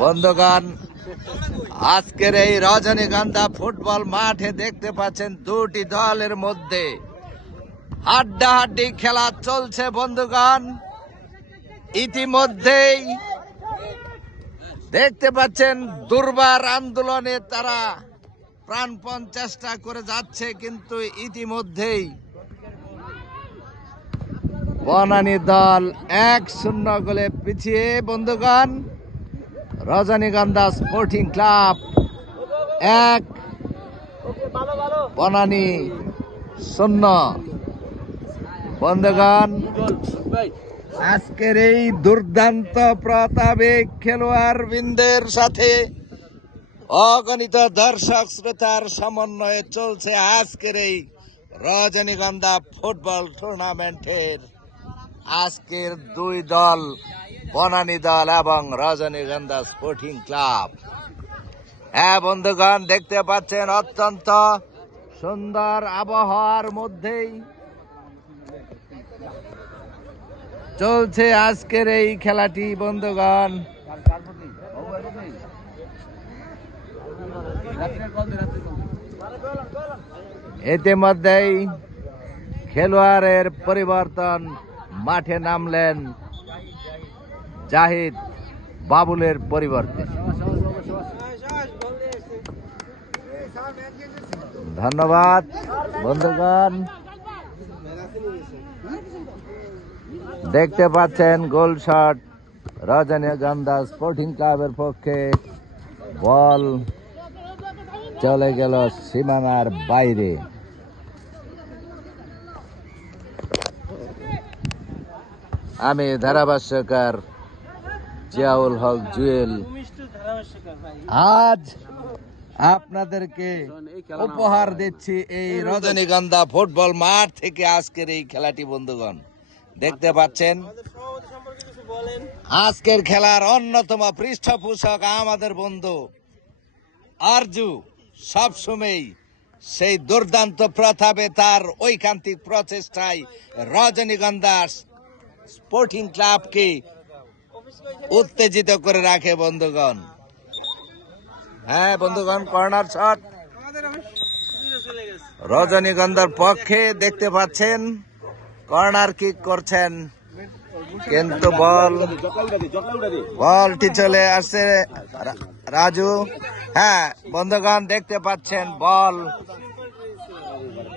বন্ধুগণ, আজকের এই রজনীগন্ধা ফুটবল মাঠে দেখতে পাচ্ছেন দুটি দলের মধ্যে হাড্ডাহাড্ডি খেলা চলছে। বন্ধুগণ, ইতিমধ্যেই দেখতে পাচ্ছেন দুর্বার আন্দোলনে তারা প্রাণপণ চেষ্টা করে যাচ্ছে, কিন্তু ইতিমধ্যেই বনানী দল 1-0 গোলে পিছিয়ে। বন্ধুগণ, রজনীগন্ধা স্পোর্টিং ক্লাব 1, বনানী 0। বন্ধুগণ, আজকের এই দুর্দান্ত প্রতাপে খেলোয়াড় বৃন্দের সাথে অগণিত দর্শক শ্রোতার সমন্বয়ে চলছে আজকের এই রজনীগন্ধা ফুটবল টুর্নামেন্টের আজকের দুই দল, বনানী দল এবং রজনীগন্ধা স্পোর্টিং ক্লাব। হ্যাঁ বন্ধুগণ, দেখতে পাচ্ছেন অত্যন্ত সুন্দর আবহাওয়ার মধ্যেই চলছে আজকের এই খেলাটি। বন্ধুগণ, ইতিমধ্যেই খেলোয়াড়ের পরিবর্তন, মাঠে নামলেন জাহিদ বাবুলের পরিবর্তে। ধন্যবাদ। বন্ধুগণ, দেখতে পাচ্ছেন গোল শট রজনীগন্ধা স্পোর্টিং ক্লাবের পক্ষে। বল চলে গেল সীমানার বাইরে। আমি ধারাভাষ্যকার জিয়াউল হক জুয়েল আজ আপনাদেরকে উপহার দিচ্ছি এই রজনীগন্ধা ফুটবল মাঠ থেকে আজকের এই খেলাটি। বন্ধুগণ, দেখতে পাচ্ছেন আজকের খেলার অন্যতম পৃষ্ঠপোষক আমাদের বন্ধু আরজু। সবসময় সেই দুর্দান্ত প্রতাপে তার ঐকান্তিক প্রচেষ্টায় রজনীগন্ধা স্পোর্টিং ক্লাবকে উত্তেজিত করে রাখে। বন্ধুগণ, হ্যাঁ বন্ধুগণ, কর্নার শট রজনীগন্ধার পক্ষে। দেখতে পাচ্ছেন কর্নার কিক করছেন, কিন্তু বলটি চলে আসছে রাজু। হ্যাঁ বন্ধুগণ, দেখতে পাচ্ছেন বল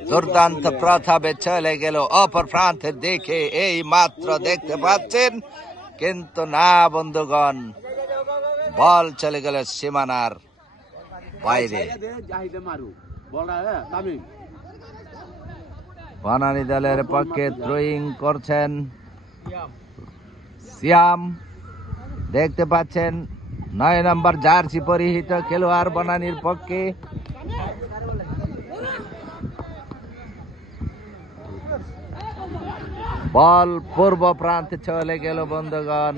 দুর্দান্ত প্রতাপে চলে গেল অপর প্রান্তে। দেখে এই মাত্র দেখতে পাচ্ছেন, কিন্তু না বন্ধুগণ, বল চলে গেল সীমানার বাইরে। বনানী দলের পক্ষে থ্রোয়িং করছেন সিয়াম। দেখতে পাচ্ছেন 9 নম্বর জার্সি পরিহিত খেলোয়াড় বনানীর পক্ষে। বল পূর্ব প্রান্তে চলে গেল। বন্ধুগণ,